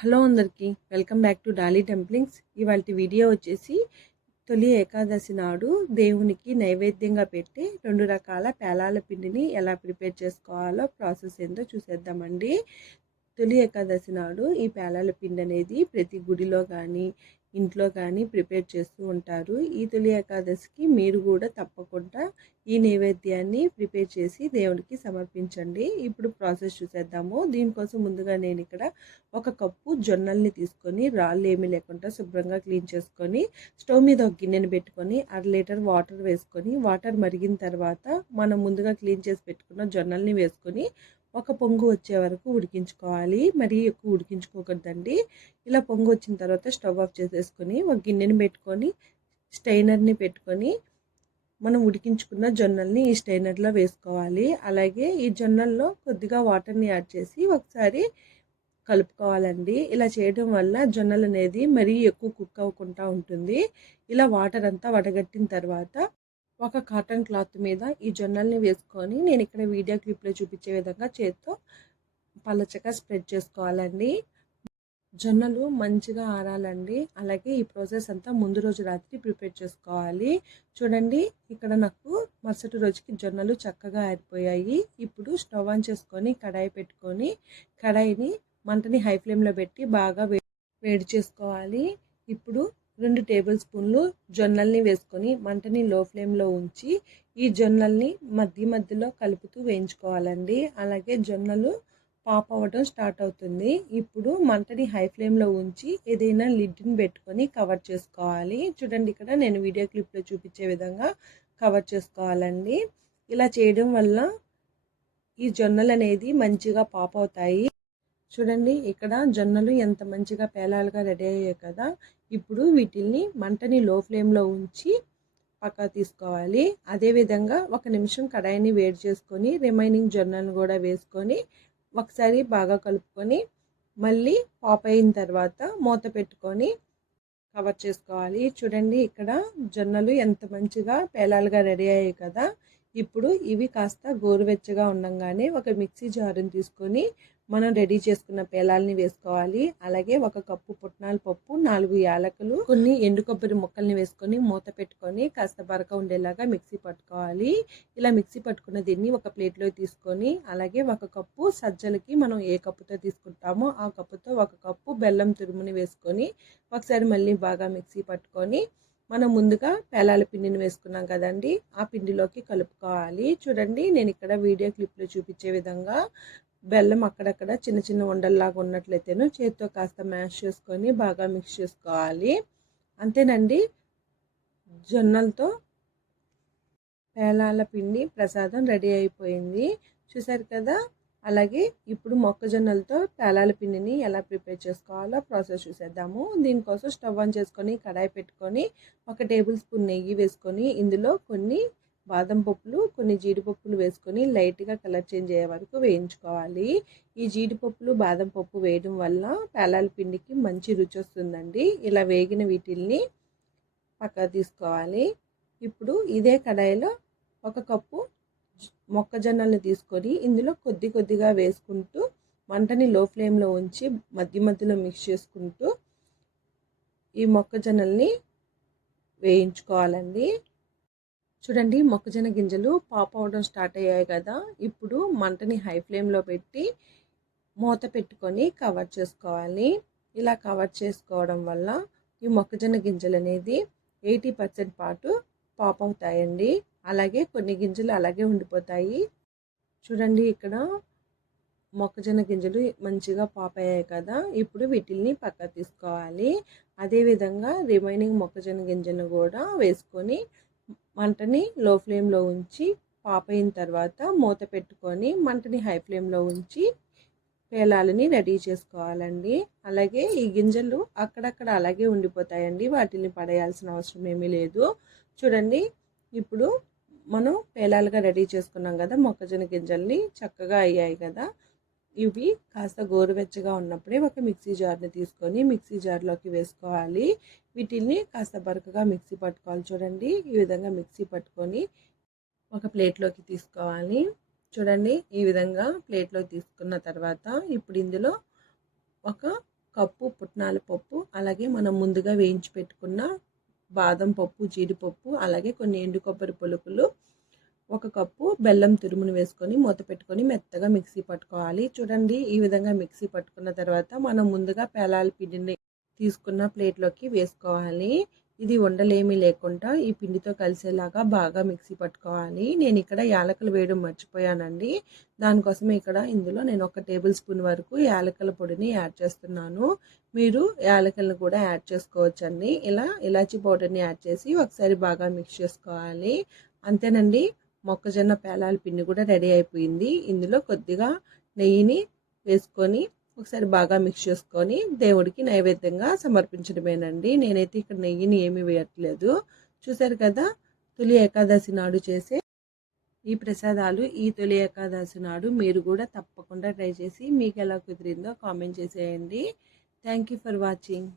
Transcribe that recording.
Hello అందరికీ welcome back to Dolly టెంప్లింగ్స్. ఇవాళ video వచ్చేసి తొలి ఏకాదశి నాడు దేవునికి నైవేద్యంగా పెట్టి 2 రకాల పేలాల పిండిని ఎలా ప్రిపేర్ చేసుకోవాలో ప్రాసెస్ ఏందో చూసేద్దామండి. తొలి ఏకాదశి నాడు ఈ పేలాల పిండి అనేది ప్రతి గుడిలో కానీ ఇంట్లో కానీ ప్రిపేర్ చేస్తూ ఉంటారు. ఈ తొలి ఏకాదశికి మీరు కూడా తప్పకుండా ఈ నైవేద్యాన్ని ప్రిపేర్ చేసి దేవుడికి సమర్పించండి. ఇప్పుడు ప్రాసెస్ చూసేద్దాము. దీనికోసం ముందుగా నేను ఇక్కడ 1 కప్పు జొన్నల్ని తీసుకొని రాళ్ళు ఏమీ లేకుండా శుభ్రంగా క్లీన్ చేసుకొని స్టవ్ మీద ఒక గిన్నెని పెట్టుకొని 1/2 లీటర్ వాటర్ వేసుకొని వాటర్ మరిగిన తర్వాత మనం ముందుగా క్లీన్ చేసి పెట్టుకున్న జొన్నల్ని వేసుకొని ఒక పొంగు వచ్చే వరకు ఉడికించుకోవాలి. మరీ ఎక్కువ ఉడికించుకోకూడదండి. ఇలా పొంగు వచ్చిన తర్వాత స్టవ్ ఆఫ్ చేసేసుకొని ఒక గిన్నెని పెట్టుకొని స్టైనర్ని పెట్టుకొని మనం ఉడికించుకున్న జొన్నల్ని ఈ స్టైనర్లో వేసుకోవాలి. అలాగే ఈ జొన్నల్లో కొద్దిగా వాటర్ని యాడ్ చేసి ఒకసారి కలుపుకోవాలండి. ఇలా చేయడం వల్ల జొన్నలు అనేది మరీ ఎక్కువ కుక్ అవ్వకుండా ఉంటుంది. ఇలా వాటర్ అంతా వడగట్టిన తర్వాత ఒక కాటన్ క్లాత్ మీద ఈ జొన్నల్ని వేసుకొని నేను ఇక్కడ వీడియో క్లిప్లో చూపించే విధంగా చేత్తో పలచగా స్ప్రెడ్ చేసుకోవాలండి. జొన్నలు మంచిగా ఆరాలండి. అలాగే ఈ ప్రాసెస్ అంతా ముందు రోజు రాత్రి ప్రిపేర్ చేసుకోవాలి. చూడండి, ఇక్కడ నాకు మరుసటి రోజుకి జొన్నలు చక్కగా ఆరిపోయాయి. ఇప్పుడు స్టవ్ ఆన్ చేసుకొని కడాయి పెట్టుకొని కడాయిని మంటని హై ఫ్లేమ్లో పెట్టి బాగా వేడి చేసుకోవాలి. ఇప్పుడు 2 టేబుల్ స్పూన్లు జొన్నల్ని వేసుకొని మంటని లో ఫ్లేమ్లో ఉంచి ఈ జొన్నల్ని మధ్యలో కలుపుతూ వేయించుకోవాలండి. అలాగే జొన్నలు పాప్ అవ్వడం స్టార్ట్ అవుతుంది. ఇప్పుడు మంటని హై ఫ్లేమ్లో ఉంచి ఏదైనా లిడ్ని పెట్టుకొని కవర్ చేసుకోవాలి. చూడండి, ఇక్కడ నేను వీడియో క్లిప్లో చూపించే విధంగా కవర్ చేసుకోవాలండి. ఇలా చేయడం వల్ల ఈ జొన్నలు అనేది మంచిగా పాప్ అవుతాయి. చూడండి, ఇక్కడ జొన్నలు ఎంత మంచిగా పేలాలుగా రెడీ అయ్యాయి కదా. ఇప్పుడు వీటిల్ని మంటని లో ఫ్లేమ్లో ఉంచి పక్కా తీసుకోవాలి. అదేవిధంగా 1 నిమిషం కడాయిని వేడి చేసుకొని రిమైనింగ్ జొన్నలను కూడా వేసుకొని ఒకసారి బాగా కలుపుకొని మళ్ళీ పాప్ అయిన తర్వాత మూత పెట్టుకొని కవర్ చేసుకోవాలి. చూడండి, ఇక్కడ జొన్నలు ఎంత మంచిగా పేలాలుగా రెడీ అయ్యాయి కదా. ఇప్పుడు ఇవి కాస్త గోరువెచ్చగా ఉండగానే ఒక మిక్సీ జారుని తీసుకొని మనం రెడీ చేసుకున్న పేలాలని వేసుకోవాలి. అలాగే 1 కప్పు పుట్నాల పప్పు, 4 యాలకులు, కొన్ని ఎండు కొబ్బరి ముక్కల్ని వేసుకొని మూత పెట్టుకొని కాస్త బరక ఉండేలాగా మిక్సీ పట్టుకోవాలి. ఇలా మిక్సీ పట్టుకున్న దీన్ని ఒక ప్లేట్లో తీసుకొని అలాగే 1 కప్పు సజ్జలకి మనం ఏ కప్పుతో తీసుకుంటామో ఆ కప్పుతో 1 కప్పు బెల్లం తురుముని వేసుకొని ఒకసారి మళ్ళీ బాగా మిక్సీ పట్టుకొని మనం ముందుగా పేలాల పిండిని వేసుకున్నాం కదండి, ఆ పిండిలోకి కలుపుకోవాలి. చూడండి, నేను ఇక్కడ వీడియో క్లిప్లో చూపించే విధంగా బెల్లం అక్కడక్కడ చిన్న చిన్న ఉండల్లాగా ఉన్నట్లయితేను చేతితో కాస్త మ్యాష్ చేసుకొని బాగా మిక్స్ చేసుకోవాలి. అంతేనండి, జొన్నలతో పేలాల పిండి ప్రసాదం రెడీ అయిపోయింది. చూసారు కదా. అలాగే ఇప్పుడు మొక్కజొన్నలతో పేలాల పిండిని ఎలా ప్రిపేర్ చేసుకోవాలో ప్రాసెస్ చూసేద్దాము. దీనికోసం స్టవ్ ఆన్ చేసుకొని కడాయి పెట్టుకొని 1 టేబుల్ స్పూన్ నెయ్యి వేసుకొని ఇందులో కొన్ని బాదం పప్పులు, కొన్ని జీడిపప్పులు వేసుకొని లైట్గా కలర్ చేంజ్ అయ్యే వరకు వేయించుకోవాలి. ఈ జీడిపప్పులు, బాదం పప్పు వేయడం వల్ల పేలాల పిండికి మంచి రుచి వస్తుందండి. ఇలా వేగిన వీటిల్ని పక్కకు తీసుకోవాలి. ఇప్పుడు ఇదే కడాయిలో 1 కప్పు మొక్కజొన్నలు తీసుకొని ఇందులో కొద్దిగా వేసుకుంటూ మంటని లో ఫ్లేమ్లో ఉంచి మధ్యలో మిక్స్ చేసుకుంటూ ఈ మొక్కజొన్నల్ని వేయించుకోవాలండి. చూడండి, మొక్కజొన్న గింజలు పాప్ అవడం స్టార్ట్ అయ్యాయి కదా. ఇప్పుడు మంటని హై ఫ్లేమ్లో పెట్టి మూత పెట్టుకొని కవర్ చేసుకోవాలి. ఇలా కవర్ చేసుకోవడం వల్ల ఈ మొక్కజొన్న గింజలు అనేది 80% పాటు పాప్ అవుతాయండి. అలాగే కొన్ని గింజలు అలాగే ఉండిపోతాయి. చూడండి, ఇక్కడ మొక్కజొన్న గింజలు మంచిగా పాప్ అయ్యాయి కదా. ఇప్పుడు వీటిల్ని పక్కకు తీసుకోవాలి. అదేవిధంగా రిమైనింగ్ మొక్కజొన్న గింజలను కూడా వేసుకొని మంటని లో ఫ్లేమ్లో ఉంచి పాప్ అయిన తర్వాత మూత పెట్టుకొని మంటని హై ఫ్లేమ్లో ఉంచి పేలాలని రెడీ చేసుకోవాలండి. అలాగే ఈ గింజలు అక్కడక్కడ అలాగే ఉండిపోతాయండి, వాటిని పడేయాల్సిన అవసరం ఏమీ లేదు. చూడండి, ఇప్పుడు మనం పేలాలుగా రెడీ చేసుకున్నాం కదా మొక్కజొన్న గింజల్ని, చక్కగా అయ్యాయి కదా. ఇవి కాస్త గోరువెచ్చగా ఉన్నప్పుడే ఒక మిక్సీ జార్ని తీసుకొని మిక్సీ జార్లోకి వేసుకోవాలి. వీటిని కాస్త బరకగా మిక్సీ పట్టుకోవాలి. చూడండి, ఈ విధంగా మిక్సీ పట్టుకొని ఒక ప్లేట్లోకి తీసుకోవాలి. చూడండి, ఈ విధంగా ప్లేట్లో తీసుకున్న తర్వాత ఇప్పుడు ఇందులో 1 కప్పు పుట్నాల పప్పు, అలాగే మనం ముందుగా వేయించి పెట్టుకున్న బాదం పప్పు, జీడిపప్పు, అలాగే కొన్ని ఎండు కొబ్బరి పులుకులు, 1 కప్పు బెల్లం తురుమును వేసుకొని మూత పెట్టుకొని మెత్తగా మిక్సీ పట్టుకోవాలి. చూడండి, ఈ విధంగా మిక్సీ పట్టుకున్న తర్వాత మనం ముందుగా పేలాల పిండిని తీసుకున్న ప్లేట్లోకి వేసుకోవాలి. ఇది ఉండలేమీ లేకుండా ఈ పిండితో కలిసేలాగా బాగా మిక్సీ పట్టుకోవాలి. నేను ఇక్కడ యాలకులు వేయడం మర్చిపోయానండి. దానికోసమే ఇందులో నేను 1 టేబుల్ స్పూన్ వరకు యాలకుల పొడిని యాడ్ చేస్తున్నాను. మీరు యాలకులను కూడా యాడ్ చేసుకోవచ్చండి. ఇలా ఇలాచీ పౌడర్ని యాడ్ చేసి ఒకసారి బాగా మిక్స్ చేసుకోవాలి. అంతేనండి, మొక్కజొన్న పేలాల పిండి కూడా రెడీ అయిపోయింది. ఇందులో కొద్దిగా నెయ్యిని వేసుకొని ఒకసారి బాగా మిక్స్ చేసుకొని దేవుడికి నైవేద్యంగా సమర్పించడమేనండి. నేనైతే ఇక్కడ నెయ్యిని ఏమీ వేయట్లేదు. చూసారు కదా, తొలి ఏకాదశి నాడు చేసే ఈ ప్రసాదాలు ఈ తొలి ఏకాదశి నాడు మీరు కూడా తప్పకుండా ట్రై చేసి మీకు ఎలా కుదిరిందో కామెంట్ చేసేయండి. Thank you for watching.